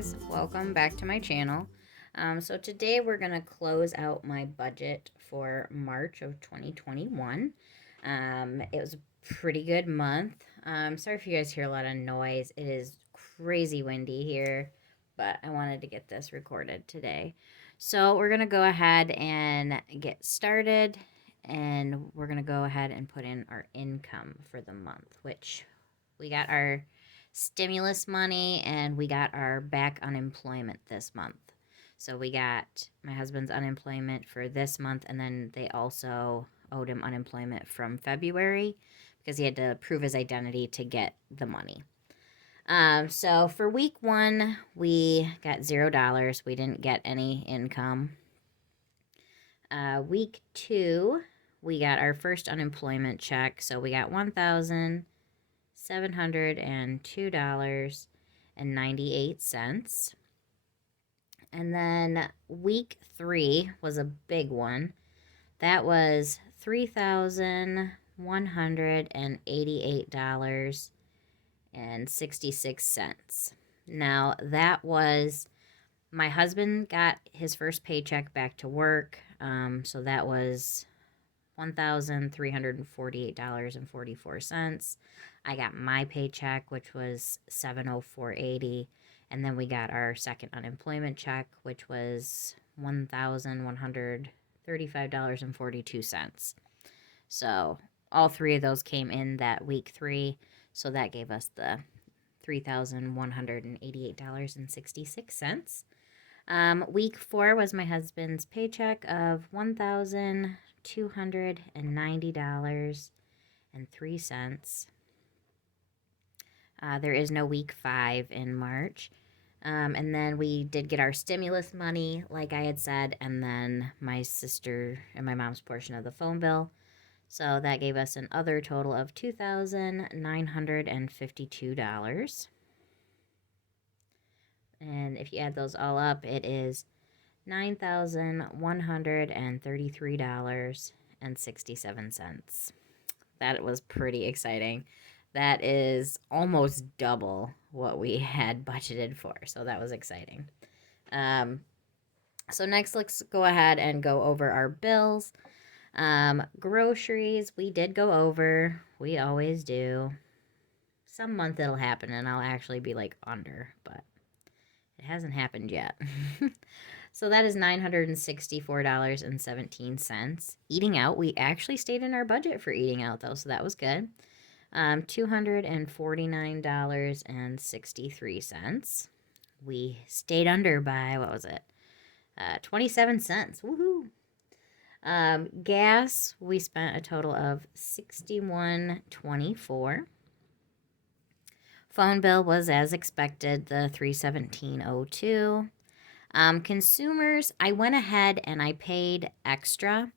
guys, welcome back to my channel. So today we're going to close out my budget for March of 2021. It was a pretty good month. Sorry if you guys hear a lot of noise. It is crazy windy here, but I wanted to get this recorded today. So we're going to go ahead and get started, and we're going to go ahead and put in our income for the month, which we got our stimulus money and we got our back unemployment this month. So we got my husband's unemployment for this month, and then they also owed him unemployment from February because he had to prove his identity to get the money. So for week 1, we got $0. We didn't get any income. Week 2, we got our first unemployment check. So we got $1,702.98. And then week 3 was a big one. That was $3,188.66. Now, that was, my husband got his first paycheck back to work. So that was $1,348.44. I got my paycheck, which was $704.80, and then we got our second unemployment check, which was $1,135.42. So all three of those came in that week 3, so that gave us the $3,188.66. Week 4 was my husband's paycheck of $1,290.03. There is no week 5 in March. And then we did get our stimulus money, like I had said, and then my sister and my mom's portion of the phone bill. So that gave us an other total of $2,952. And if you add those all up, it is $9,133.67. That was pretty exciting. That is almost double what we had budgeted for, so that was exciting. So next, let's go ahead and go over our bills. Groceries, we did go over. We always do. Some month it'll happen and I'll actually be like under, but it hasn't happened yet. So that is $964.17. Eating out, we actually stayed in our budget for eating out though, so that was good. $249.63. We stayed under by, what was it? 27 cents. Woohoo! Gas, we spent a total of $61.24. Phone bill was as expected, the $317.02. Consumers, I went ahead and I paid extra.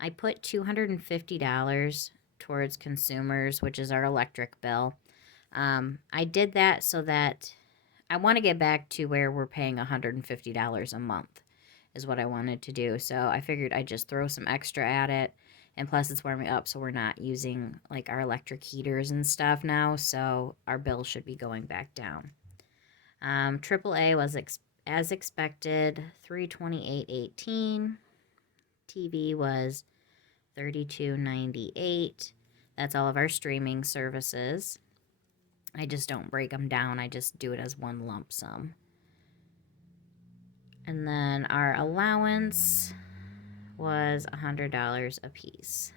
I put $250 towards consumers, which is our electric bill. I did that so that I want to get back to where we're paying $150 a month is what I wanted to do. So I figured I'd just throw some extra at it. And plus it's warming up, so we're not using like our electric heaters and stuff now. So our bill should be going back down. AAA was as expected, $328.18. TV was $32.98. That's all of our streaming services. I just don't break them down. I just do it as one lump sum. And then our allowance was $100 a piece.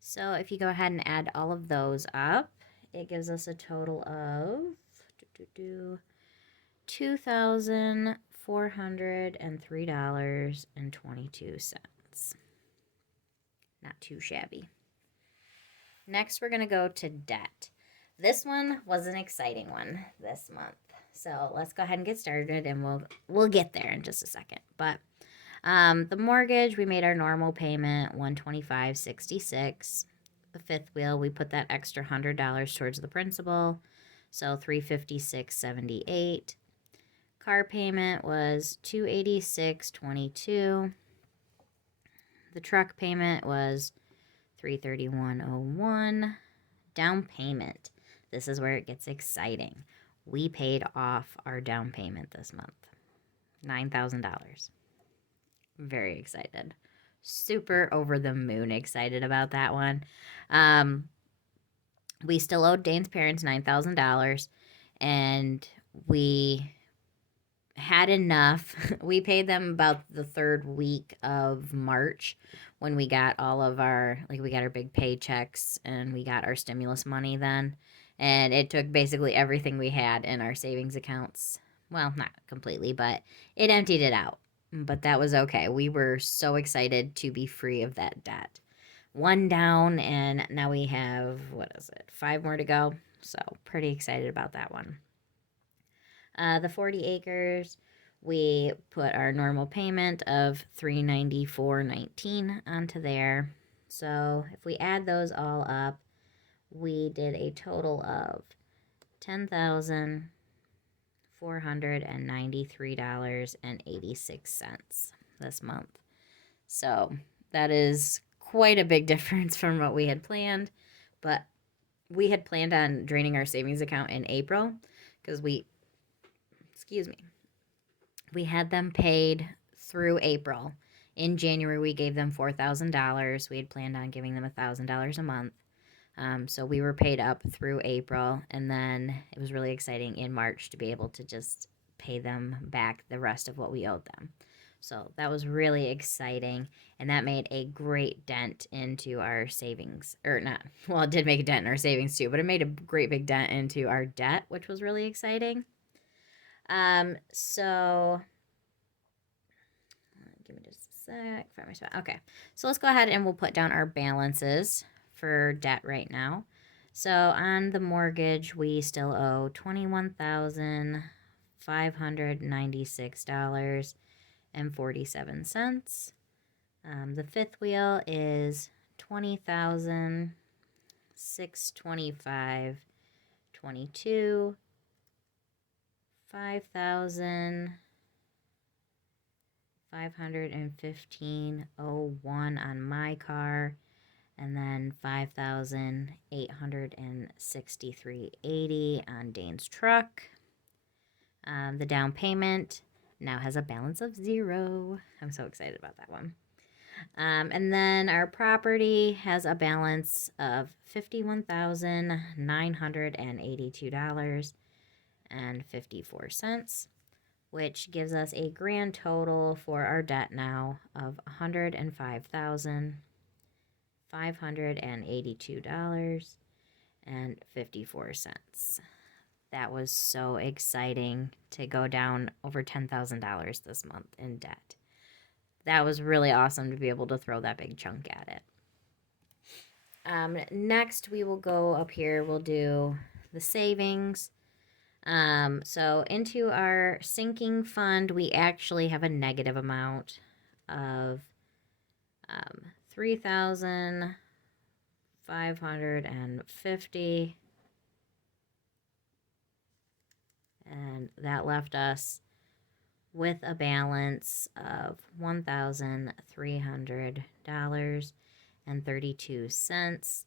So if you go ahead and add all of those up, it gives us a total of $2,403.22. Not too shabby. Next, we're going to go to debt. This one was an exciting one this month. So let's go ahead and get started, and we'll get there in just a second. But the mortgage, we made our normal payment, $125.66. The fifth wheel, we put that extra $100 towards the principal, so $356.78. Car payment was $286.22. The truck payment was $331.01. Down payment. this is where it gets exciting. We paid off our down payment this month, $9,000. Very excited. Super over the moon excited about that one. We still owed Dane's parents $9,000, and we had enough. We paid them about the third week of March when we got all of our, like, we got our big paychecks and we got our stimulus money then. And it took basically everything we had in our savings accounts. Well, not completely, but it emptied it out. But that was okay. We were so excited to be free of that debt. One down, and now we have, what is it, 5 more to go. So pretty excited about that one. The 40 acres, we put our normal payment of $394.19 onto there. So if we add those all up, we did a total of $10,493.86 this month. So that is quite a big difference from what we had planned. But we had planned on draining our savings account in April because we had them paid through April. In January, we gave them $4,000. We had planned on giving them $1,000 a month. So we were paid up through April, and then it was really exciting in March to be able to just pay them back the rest of what we owed them. So that was really exciting, and that made a great dent into our savings. Or not, well, it did make a dent in our savings too, but it made a great big dent into our debt, which was really exciting. So give me just a sec. Find my spot. Okay, so let's go ahead and we'll put down our balances for debt right now. So on the mortgage, we still owe $21,596.47. The fifth wheel is $20,625.22. $5,515.01 on my car, and then $5,863.80 on Dane's truck. The down payment now has a balance of 0. I'm so excited about that one. And then our property has a balance of $51,982.54, which gives us a grand total for our debt now of $105,582.54. That was so exciting to go down over $10,000 this month in debt. That was really awesome to be able to throw that big chunk at it. Next, we will go up here. We'll do the savings. So into our sinking fund, we actually have a negative amount of $3,550, and that left us with a balance of $1,300.32.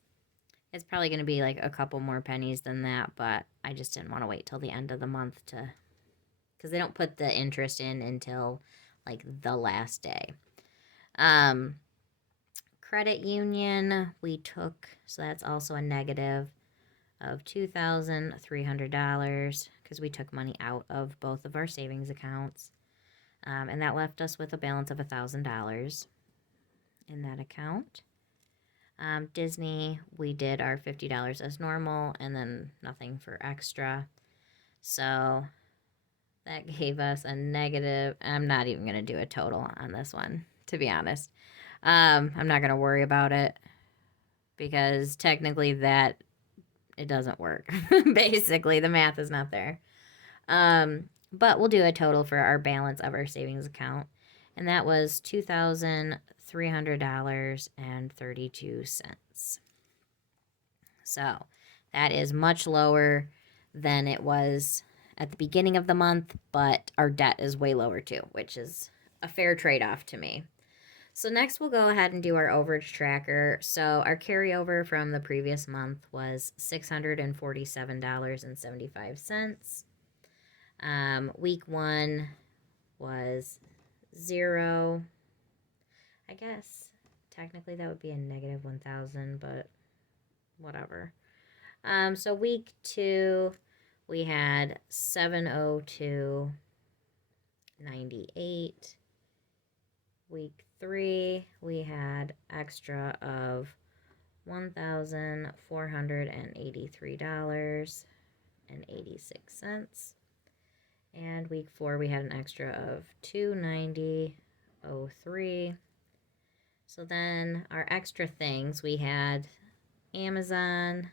It's probably going to be like a couple more pennies than that, but I just didn't want to wait till the end of the month because they don't put the interest in until like the last day. Credit union, we took, so that's also a negative of $2,300 because we took money out of both of our savings accounts. And that left us with a balance of $1,000 in that account. Disney, we did our $50 as normal and then nothing for extra. So that gave us a negative. I'm not even going to do a total on this one, to be honest. I'm not going to worry about it because technically that it doesn't work. Basically, the math is not there. But we'll do a total for our balance of our savings account, and that was $2,300.32. So that is much lower than it was at the beginning of the month, but our debt is way lower too, which is a fair trade-off to me. So next we'll go ahead and do our overage tracker. So our carryover from the previous month was $647.75. Week one was 0. I guess technically that would be a negative 1,000, but whatever. So week two, we had 702.98. Week three, we had extra of $1,483.86. And week four, we had an extra of $290.03. So then our extra things, we had Amazon,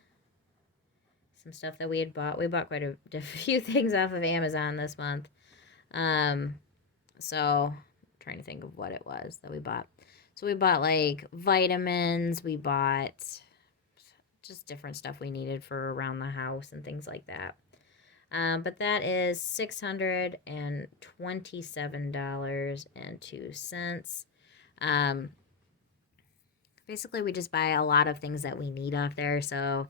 some stuff that we had bought. We bought quite a few things off of Amazon this month. So I'm trying to think of what it was that we bought. So we bought like vitamins, we bought just different stuff we needed for around the house and things like that. But that is $627.02. Basically, we just buy a lot of things that we need off there. So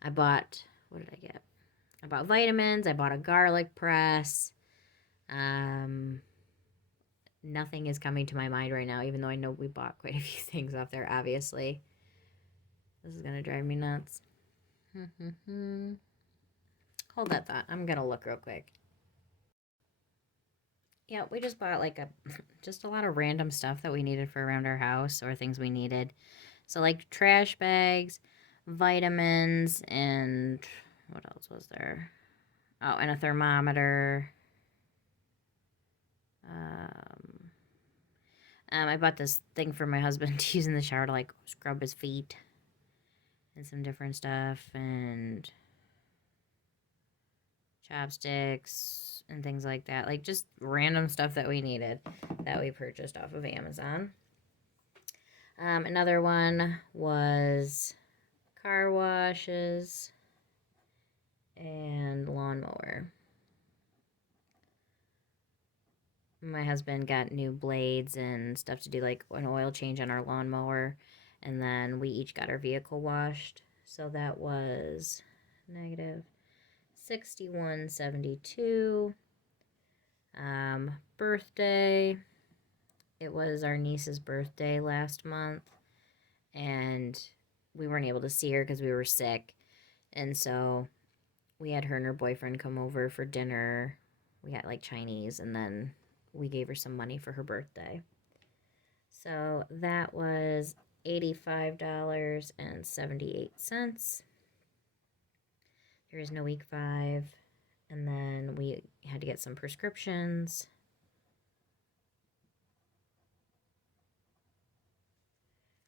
I bought, what did I get? I bought vitamins. I bought a garlic press. Nothing is coming to my mind right now, even though I know we bought quite a few things off there, obviously. This is going to drive me nuts. Hold that thought. I'm going to look real quick. Yeah, we just bought like just a lot of random stuff that we needed for around our house or things we needed. So like trash bags, vitamins, and what else was there? Oh, and a thermometer. I bought this thing for my husband to use in the shower to like scrub his feet and some different stuff and chopsticks and things like that. Like just random stuff that we needed that we purchased off of Amazon. Another one was car washes and lawnmower. My husband got new blades and stuff to do like an oil change on our lawnmower, and then we each got our vehicle washed. So that was negative $61.72. Birthday. It was our niece's birthday last month, and we weren't able to see her because we were sick. And so we had her and her boyfriend come over for dinner. We had like Chinese, and then we gave her some money for her birthday. So that was $85.78. There is no week 5. And then we had to get some prescriptions.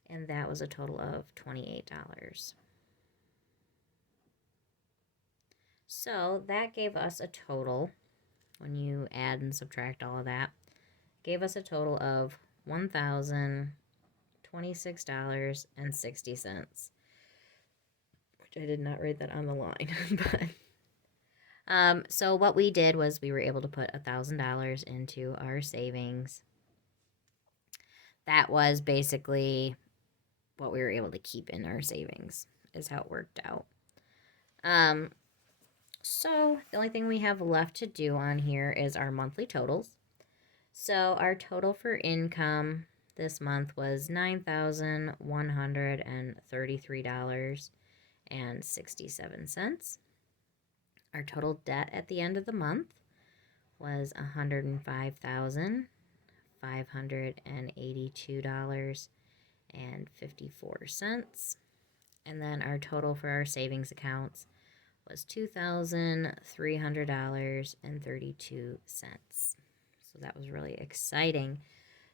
And that was a total of $28. So that gave us a total, when you add and subtract all of that, gave us a total of $1,026.60. Which I did not write that on the line. But so what we did was we were able to put $1,000 into our savings. That was basically what we were able to keep in our savings, is how it worked out. So the only thing we have left to do on here is our monthly totals. So our total for income this month was $9,133.67. Our total debt at the end of the month was $105,582.54. And then our total for our savings accounts was $2,300.32. So that was really exciting.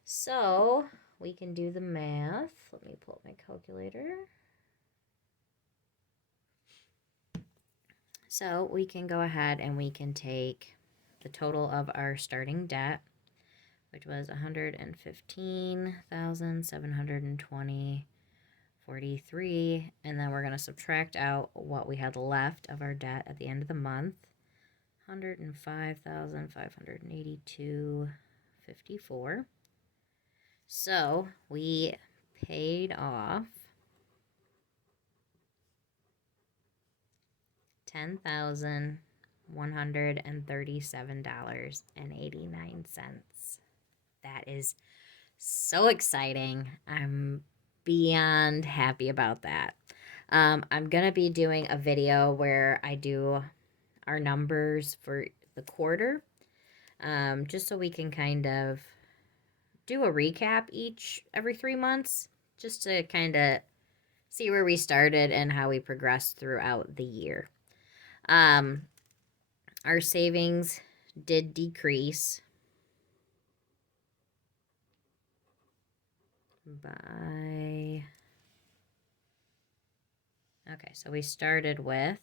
So we can do the math. Let me pull up my calculator. So we can go ahead and we can take the total of our starting debt, which was $115,720.43, and then we're going to subtract out what we had left of our debt at the end of the month, $105,582.54. So we paid off $10,137.89. That is so exciting. I'm beyond happy about that. I'm going to be doing a video where I do our numbers for the quarter, just so we can kind of do a recap every 3 months, just to kind of see where we started and how we progressed throughout the year. Our savings did decrease by, okay, so we started with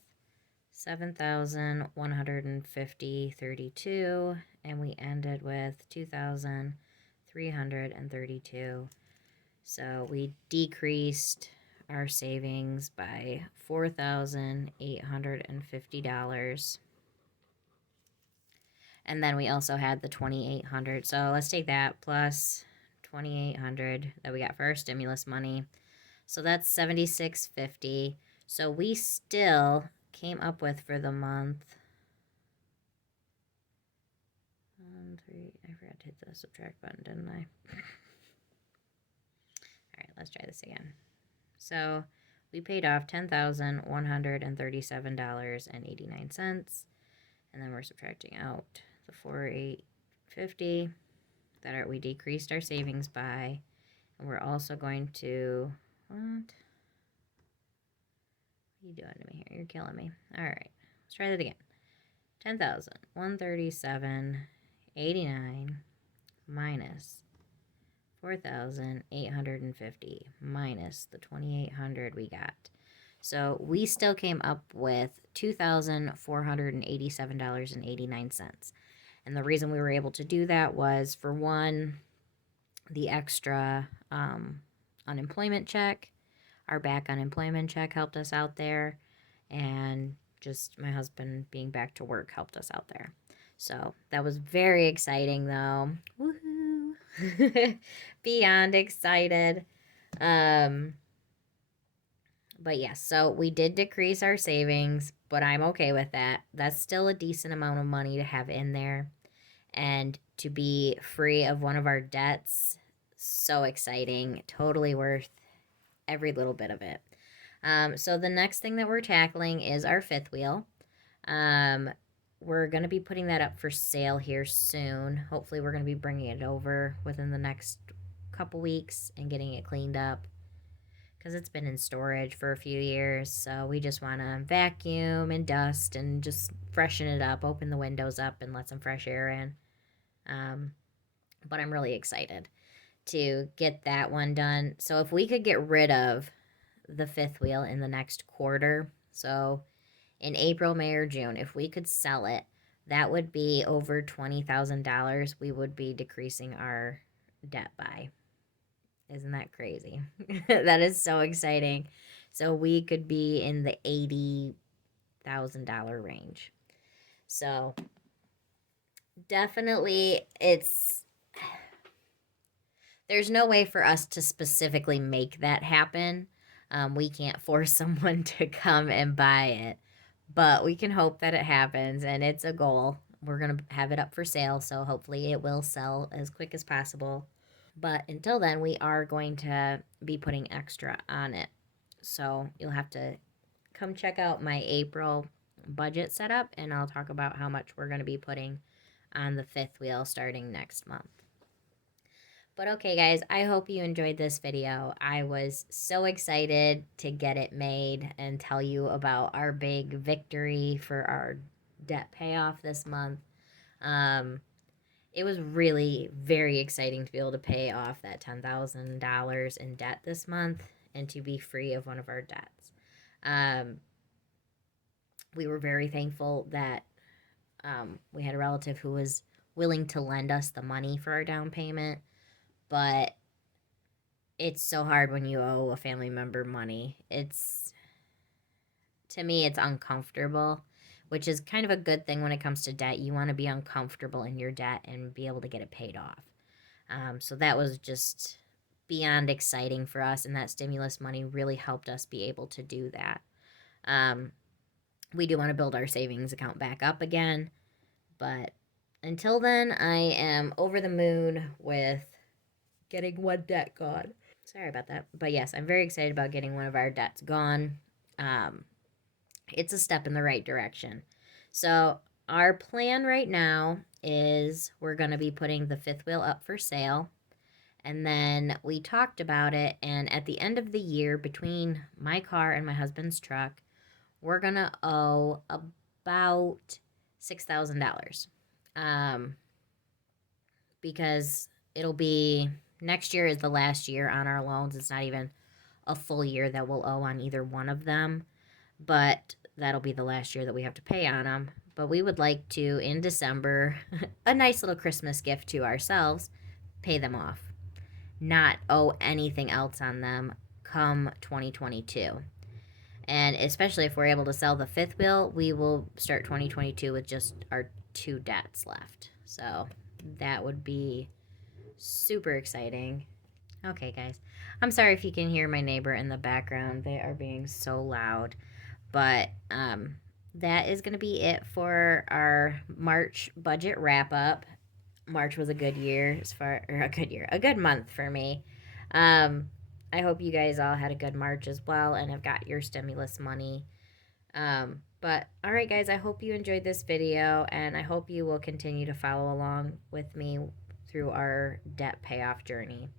7,150.32 and we ended with 2,332. So we decreased our savings by $4,850. And then we also had the 2,800. So let's take that plus 2,800 that we got for our stimulus money. So that's 76.50. So we still came up with for the month. I forgot to hit the subtract button, didn't I? All right, let's try this again. So we paid off $10,137.89, and then we're subtracting out the 4,850 that we decreased our savings by, and we're also going to, what are you doing to me here? You're killing me. All right, let's try that again. 10,137.89 minus 4,850 minus the 2,800 we got. So we still came up with $2,487.89. And the reason we were able to do that was, for one, the extra unemployment check. Our back unemployment check helped us out there. And just my husband being back to work helped us out there. So that was very exciting, though. Woohoo! Beyond excited. But yes, so we did decrease our savings, but I'm okay with that. That's still a decent amount of money to have in there. And to be free of one of our debts, so exciting. Totally worth every little bit of it. So the next thing that we're tackling is our fifth wheel. We're going to be putting that up for sale here soon. Hopefully we're going to be bringing it over within the next couple weeks and getting it cleaned up, because it's been in storage for a few years. So we just want to vacuum and dust and just freshen it up, open the windows up and let some fresh air in. But I'm really excited to get that one done. So if we could get rid of the fifth wheel in the next quarter, so in April, May, or June, if we could sell it, that would be over $20,000 we would be decreasing our debt by. Isn't that crazy? That is so exciting. So we could be in the $80,000 range. So definitely there's no way for us to specifically make that happen. We can't force someone to come and buy it, but we can hope that it happens, and it's a goal. We're going to have it up for sale, so hopefully it will sell as quick as possible. But until then, we are going to be putting extra on it. So you'll have to come check out my April budget setup, and I'll talk about how much we're going to be putting on the fifth wheel starting next month. But okay, guys, I hope you enjoyed this video. I was so excited to get it made and tell you about our big victory for our debt payoff this month. It was really very exciting to be able to pay off that $10,000 in debt this month and to be free of one of our debts. We were very thankful that we had a relative who was willing to lend us the money for our down payment, but it's so hard when you owe a family member money. To me, it's uncomfortable, which is kind of a good thing when it comes to debt. You want to be uncomfortable in your debt and be able to get it paid off. So that was just beyond exciting for us, and that stimulus money really helped us be able to do that. Um, we do want to build our savings account back up again, but until then, I am over the moon with getting one debt gone. Sorry about that. But yes, I'm very excited about getting one of our debts gone. Um, it's a step in the right direction. So, our plan right now is we're going to be putting the fifth wheel up for sale. And then we talked about it. And at the end of the year, between my car and my husband's truck, we're going to owe about $6,000. Um, because it'll be next year is the last year on our loans. It's not even a full year that we'll owe on either one of them, but that'll be the last year that we have to pay on them. But we would like to, in December, a nice little Christmas gift to ourselves, pay them off, not owe anything else on them come 2022. And especially if we're able to sell the fifth wheel, we will start 2022 with just our two debts left. So that would be super exciting. Okay, guys. I'm sorry if you can hear my neighbor in the background. They are being so loud. But that is going to be it for our March budget wrap up. March was a good year a good month for me. Um, I hope you guys all had a good March as well and have got your stimulus money. But all right, guys, I hope you enjoyed this video, and I hope you will continue to follow along with me through our debt payoff journey.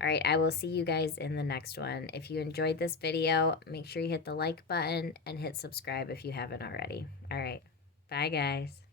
All right, I will see you guys in the next one. If you enjoyed this video, make sure you hit the like button and hit subscribe if you haven't already. All right, bye, guys.